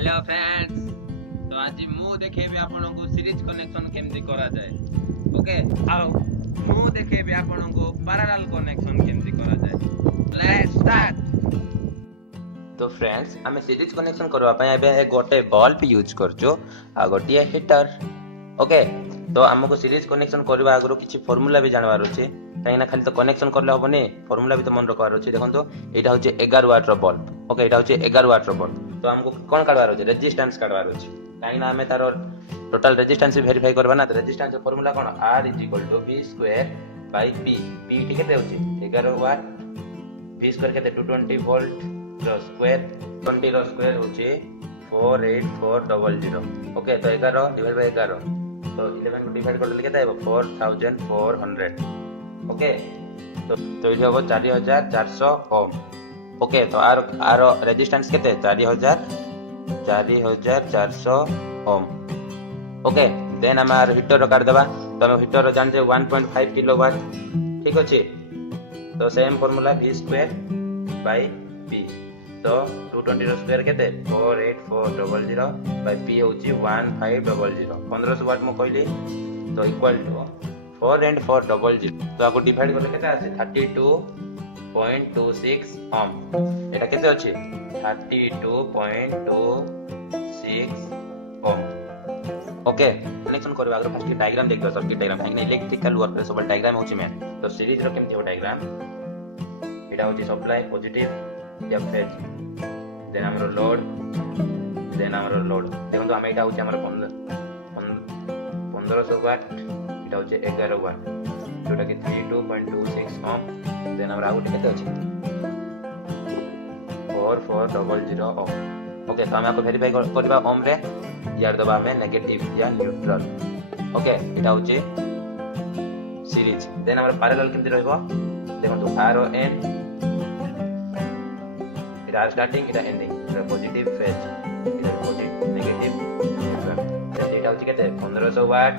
Hello friends, तो आज मु देखेबी आपनको सीरीज कनेक्शन केमती करा जाए। ओके, आओ मु देखेबी आपनको पैरेलल कनेक्शन केमती करा जाए। Let's start. तो फ्रेंड्स, आमे सीरीज कनेक्शन करबा पय एबे गोटे बल्ब यूज करजो आ गोटे हीटर। ओके, तो हमको सीरीज कनेक्शन करबा आगरो किछि फार्मूला भी जानबार अछि, काइना खाली तो कनेक्शन करले होबनी, फार्मूला भी तो मन रखबार अछि। देखंतो एटा होचे 11 वाट रो बल्ब। ओके, एटा होचे 11 वाट रो बल्ब। तो हमको कोन काढबार अछि, रेजिस्टेंस काढबार अछि, काइना हमें तारो टोटल रेजिस्टेंस वेरीफाई करबा ना। तो resistance formula cone, R = V square by P। P ठीक केते होचे 11 वाट, V स्क्वायर केते 220 वोल्ट रो स्क्वायर, 20 रो स्क्वायर होचे 48400। ओके, तो 11 डिवाइड बाय 11, तो 11 को डिवाइड करले केते आइबो 4400। ओके, तो इधर होबो 4400 ओम। ओके, तो आर रेजिस्टेंस केते 4400 ओम। ओके, देन हम आर हीटर काट देबा। तो हम हीटर जान जे 1.5 किलोवाट। ठीक अछि, तो same formula V square by P। तो 220 रो स्क्वायर केते 48400 बाय P होची 1500। 1500 वाट मो कहली, तो इक्वल टू 4 and 400। तो आपको डिवाइड करले केते आसे 32.26 ओम। एटा केते अछि 32.26 ओम। ओके, कनेक्शन करबा अगर फर्स्ट डायग्राम देखबा, सर्किट डायग्राम। काहे इलेक्ट्रिकल वर्क रे सब डायग्राम होची मेन। तो सीरीज रो केमती हो डायग्राम, एटा होची सप्लाई पॉजिटिव या फेज, देन हमरो लोड, देन हमरो लोड। देखो हम एटा होची हमरो 1500 वाट, एटा होची 11 वाट, जोटा कि 32.26 ओम। देन हमरा आउट केते अछि 4400 ओम। ओके, तो हम आपको वेरीफाई करबा ओम रे, यार दबा में नेगेटिव या न्यूट्रल। ओके, एटा होची सीरीज। देन हमरा पैरेलल केमती रहबो, देखो आर ओ एन, एटा स्टार्टिंग, एटा एंडिंग, एटा पॉजिटिव फेज, एटा पॉजिटिव नेगेटिव न्यूट्रल। देन एटा होची केते 1500 वाट,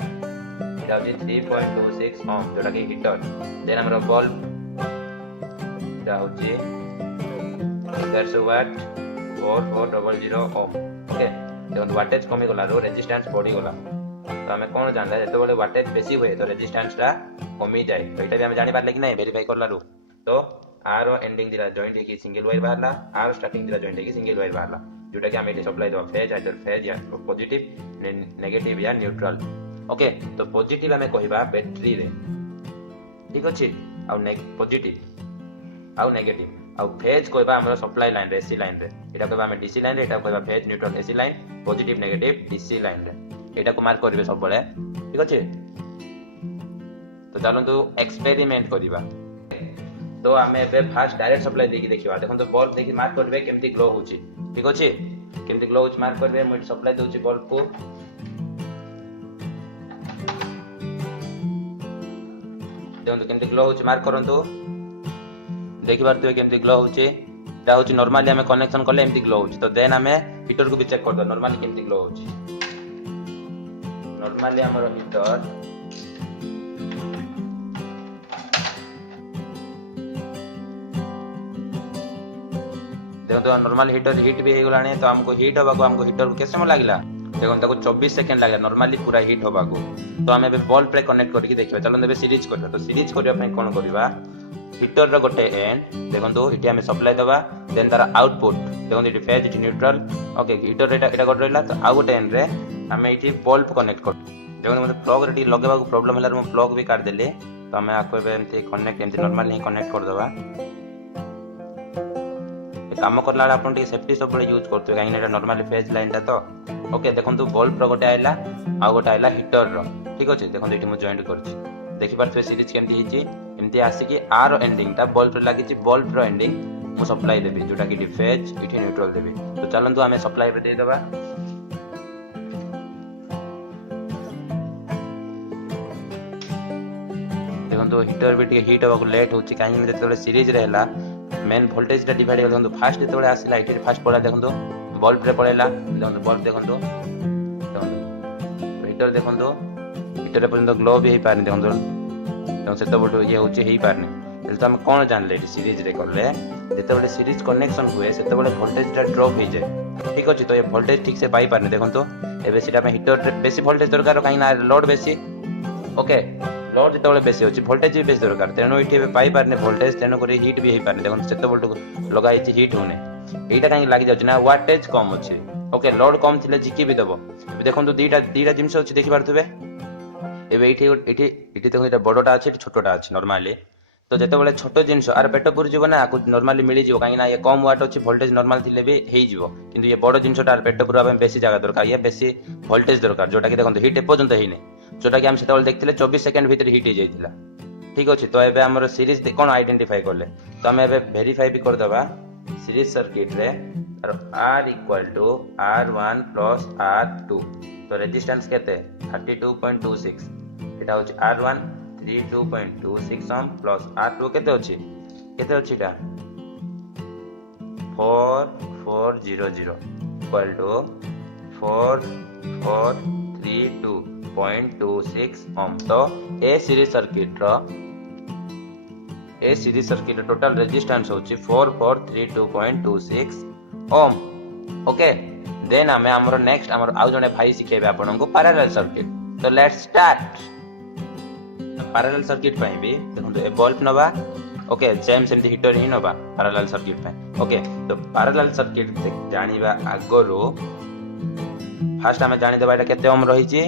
एटा होची 3.26 ओम, जोटा कि हीटर। देन हमरा बल्ब, एटा होची 1100 वाट 4400 ओम। ओके, देखो वाटेज कमी गला रो रेजिस्टेंस बढ़ी गला। तो हमें कोन जानले, जते बडे वाटेज बेसी होए तो रेजिस्टेंस टा कमी जाए। तो एटा भी हम जानि पारले कि नहीं, वेरीफाई करला रो। तो आर ओ एंडिंग दिला जॉइंट है कि सिंगल वायर बाहरला, आर स्टार्टिंग दिला जॉइंट है कि सिंगल वायर बाहरला, जोटा कि हम एटी सप्लाई दो फेज, आइदर फेज या पॉजिटिव, नेगेटिव या न्यूट्रल। ओके, तो पॉजिटिव हमें कहबा बैटरी रे। ठीक अछि, आ पॉजिटिव आ नेगेटिव आ फेज कहबा हमरा सप्लाई लाइन रे, एसी लाइन रे। एटा कहबा हम डीसी लाइन रे, एटा कहबा phase neutral AC line, positive negative DC line रे। एटा को मार्क करबे सब बळे। ठीक अछि, तो चलंतु एक्सपेरिमेंट करिबा। तो हमें एबे फास्ट डायरेक्ट सप्लाई देखि देखिबा। देखन तो बल्ब देखि मार्क करबे केमती ग्लो होची। ठीक अछि, केमती ग्लो होची मार्क करबे। मु सप्लाई दोची बल्ब को, देखन तो केमती ग्लो होची मार्क करंतु। देखि पारतबे केमती ग्लो होची। एटा होची नॉर्मली हमें कनेक्शन करले एमती ग्लो होची। तो देन हमें हीटर को भी चेक कर दो नॉर्मली केमती ग्लो होची। नॉर्मली हमर हीटर देखो, तो नॉर्मल हीटर हीट भी हो गलानी। तो हमको हीट होबा को, हमको हीटर को केते समय लागला, देखो ताको 24 सेकंड लागला नॉर्मली पूरा हीट होबा को। तो हम एबे बल्ब पे कनेक्ट करके देखिबा। चलो एबे सीरीज करबा। तो सीरीज करबा पय कोन करबा, हीटर रो गोटे एंड देखो इटी हमें सप्लाई दबा, देन तार आउटपुट देखो इटी फेज, इटी न्यूट्रल। ओके, हीटर एटा कर रहला। तो आउ गोटे एंड रे हमें इटी बल्ब कनेक्ट कर। देखो मते प्लग रे लगेबा को प्रॉब्लम होला, हम प्लग भी काट देले। तो हमें आको एबे एमती कनेक्ट एमती नॉर्मली ही कनेक्ट कर दबा। काम करला आपण टी सेफ्टी सब बड़े यूज करते, काहे ना नॉर्मली फेज लाइन ता। तो ओके, देखंतु बल्ब रो गोटे आइला, आ गोटे आइला हीटर रो। ठीक अछि, देखंतु इटी मु जॉइंट करछि। देखि पारथि सीरीज केमती हिची, एमती आसी कि आर एंडिंग ता बल्ब रे लागिछि, बल्ब रो एंडिंग मु सप्लाई देबी, जोटा कि फेज इटी न्यूट्रल देबी। तो चलंतु हमें सप्लाई रे दे देबा। देखंतु हीटर भी हीट होबा को लेट होछि, काहे ना जते सीरीज रे हला मेन वोल्टेज टा डिवाइड देखो। फास्ट जेते आसिला इटी फास्ट पड़ा, देखो बल्ब रे पड़ेला। देखो बल्ब देखो, हीटर देखो, हीटर पर्यंत ग्लो भी हे पारनी। देखो से तो बड ये होची हे पारनी। तो हम कोन जानले सीरीज रे करले, जेते सीरीज कनेक्शन हुए सेते वोल्टेज टा ड्रॉप हो जाए। ठीक अच्छे। तो ये वोल्टेज ठीक से पाई पारने देखो तो एबे सीटा में हीटर बेसी वोल्टेज दरकार कहीं ना लोड बेसी ओके लोड जो बेसी अच्छे वोल्टेज भी बेसी दरकार तेणु ये पाई पारने वोल्टेज तेणु कर हिट भी हो पारे देखो से वोल्ट लगा हिट होने यहीटा कहीं लग जाऊँ ना वाटेज कम अच्छे ओके लोड कम थी झिकी भी दब देखो दीटा दीटा जिनस अच्छे देखी पारे ये देखो बड़टा अच्छे छोटा अच्छे नॉर्मली तो जिते छोट जिनस आर पेट पुरी ना आपको नॉर्मली मिल जाए कहीं ये कम वाट अच्छी वोल्टेज नॉर्मल थी भी हो किंतु ये बड़ जिनसा पेट पूरा बेसी जगह दरकार ये बेसी वोल्टेज दरकार जोटा कि देखो हिट एपर्यंत होनी जोटा कि से देखते 24 सेकेंड भितर हिट हो जाता ठीक अच्छे। तो ये आम सीरीज कौन आइडेंटिफाई कले तो आम वेरीफाई भी करदे सीरीज सर्किट रे R equal to R1 plus R2 तो रेजिस्टेंस केते 32.26 एटा होची R1 32.26 ओम प्लस R2 केते अछि टा 4400 इक्वल टू 4432.26 ओम। तो ए सीरीज सर्किट टोटल रेजिस्टेंस होची 4432.26 ओम ओके। देन आमे हमरो नेक्स्ट हमरो आउ जने भाई सिखेबे आपन को पैरेलल सर्किट। तो लेट्स स्टार्ट पैरेलल सर्किट पई भी देखो ए बल्ब नबा ओके सेम सेम हीटर ही नबा पैरेलल सर्किट पई ओके। तो पैरेलल सर्किट जानिबा आगरो फर्स्ट हमें जानि देबा एटा केते ओम रही छी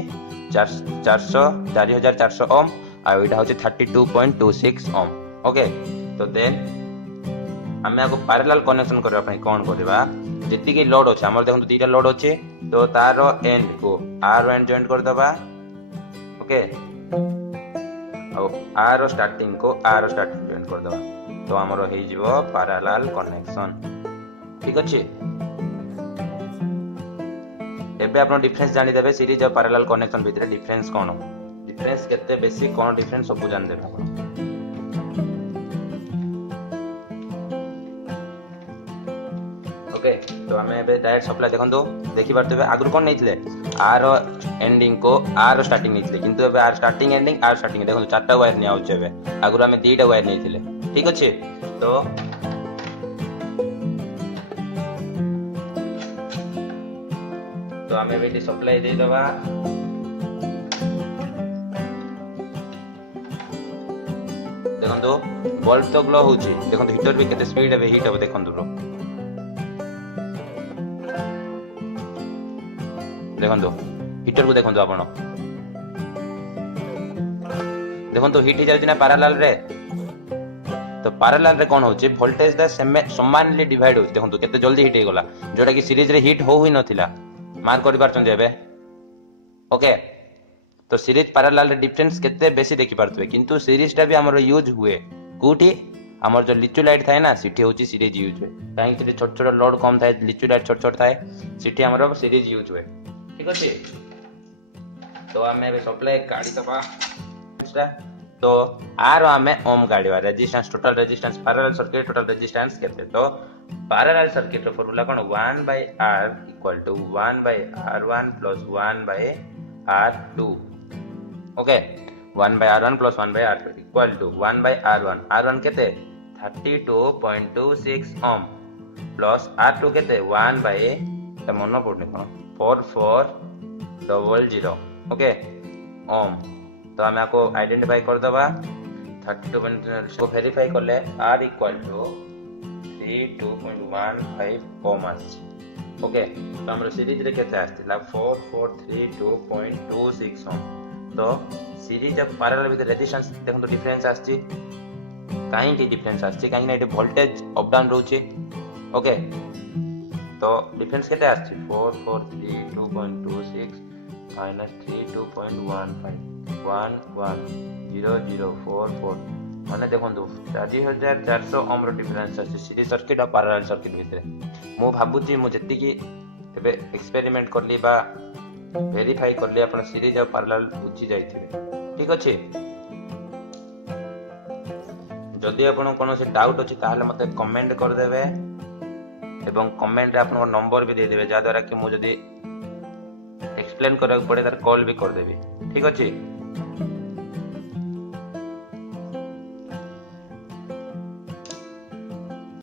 4400 ओम आ एटा होची 32.26 ओम ओके। तो देन आमे आको पैरेलल कनेक्शन करबा पई कोन करबा जति के लोड अछि हमर देखो दीटा लोड अछि तो तारो एंड को R1 जॉइंट कर दबा ओके और R स्टार्टिंग को R स्टार्टिंग जॉइंट कर दबा तो हमर हे जिवो पैरेलल कनेक्शन ठीक अछि। एबे आपण डिफरेंस जानि देबे सीरीज और पैरेलल कनेक्शन भितर डिफरेंस कोन डिफरेंस केते बेसी कोन डिफरेंस सब जानि देबे आपण ओके। तो हमें एबे डायरेक्ट सप्लाई देखंतो देखि पारते आगु कोन नैथिले R एंडिंग को R स्टार्टिंग नैथिले किंतु एबे R starting ending R starting देखंतो चारटा वायर नि आउछ एबे आगु हमें दीटा वायर नैथिले ठीक अछि। तो हमें एबे सप्लाई दे दबा देखंतो बल्ब तो ग्लो होची देखंतो हीटर भी केते स्पीड एबे हीट हो देखंतो देखो हीटर को देखो आपण देखो हिट हो जाए ना पैरेलल रे। तो पैरेलल रे कौन होची वोल्टेज दा समानली डिवाइड होची देखो केते जल्दी हिट हो गला जोटा कि सीरीज रे हिट हो ही नथिला मार्क कर पारछन जेबे ओके। तो सीरीज पैरेलल रे डिफरेंस केते बेसी देखि पारतबे किंतु सीरीज टा भी हमर यूज हुए कोठी हमर जो लिचु लाइट थाए ना सिटी होची सीरीज यूज हुए काहे कि छोट छोट लोड कम थाए लिचु लाइट छोट छोट थाए सिटी हमर सीरीज यूज हुए ठीक अछि। तो हमें बे सप्लाई काढी दबा तो आर हमें ओम काढिबा resistance total resistance parallel circuit total resistance केते तो पैरेलल सर्किट रो फार्मूला कोन 1/R equal to 1/R1 plus 1/R2 okay 1/R1 plus 1/R2 equal to 1/R1 R1 केते 32.26 ओम प्लस R2 केते 1/त मन पड़ने कोन 4400 ओके ओम। तो हमें आपको आइडेंटिफाई कर दबा 32 को वेरीफाई करले R इक्वल टू 32.15 ओम आछि ओके। तो हमर सीरीज रे केते आस्तिला 4432.26 ओम। तो series of parallel with resistance देखो तो डिफरेंस आछि काहे की डिफरेंस आछि काहे ना एटे वोल्टेज अप डाउन रहउछि ओके। तो डिफरेंस केते आछि 4432.26 माइनस 32.15 110044 माने देखंतु 4400 ओम रो डिफरेंस अछि सीरीज सर्किट और पैरेलल सर्किट भितरे मु भाबुची मु जति की एबे एक्सपेरिमेंट करली बा वेरीफाई करली अपन सीरीज और पैरेलल बुझी जाइथिबे ठीक अछि। जदि आपण कोनो से डाउट अछि ताहले मते कमेंट कर देबे एवं कमेंट रे आपन नंबर भी दे देबे जा द्वारा कि मु जदि एक्सप्लेन करक पड़े तार कॉल भी कर देबे ठीक अछि।